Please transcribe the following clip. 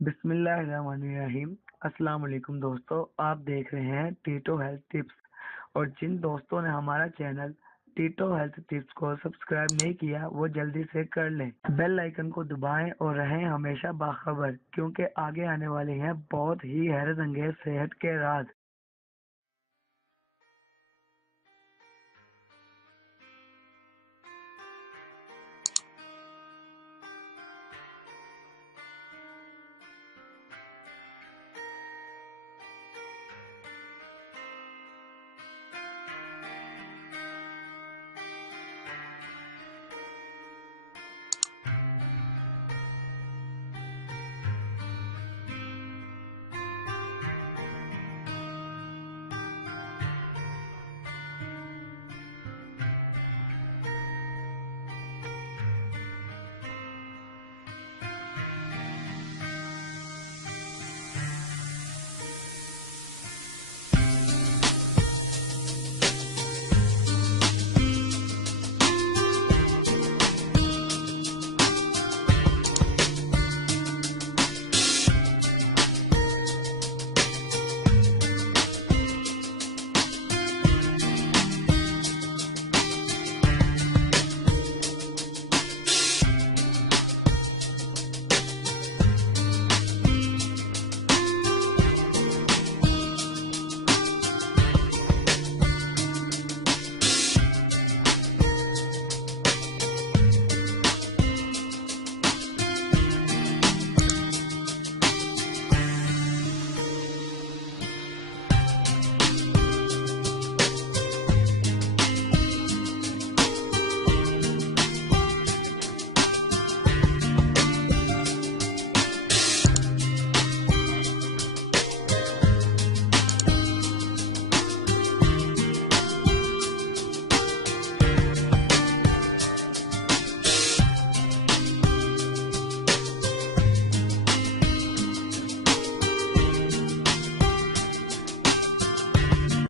बिस्मिल्लाहिर्रहमानिर्रहीम। अस्सलाम वालेकुम दोस्तों, आप देख रहे हैं टीटो हेल्थ टिप्स। और जिन दोस्तों ने हमारा चैनल टीटो हेल्थ टिप्स को सब्सक्राइब नहीं किया वो जल्दी से कर लें, बेल आइकन को दबाएं और रहें हमेशा बाखबर, क्योंकि आगे आने वाले हैं बहुत ही हैरत अंगेज सेहत के राज।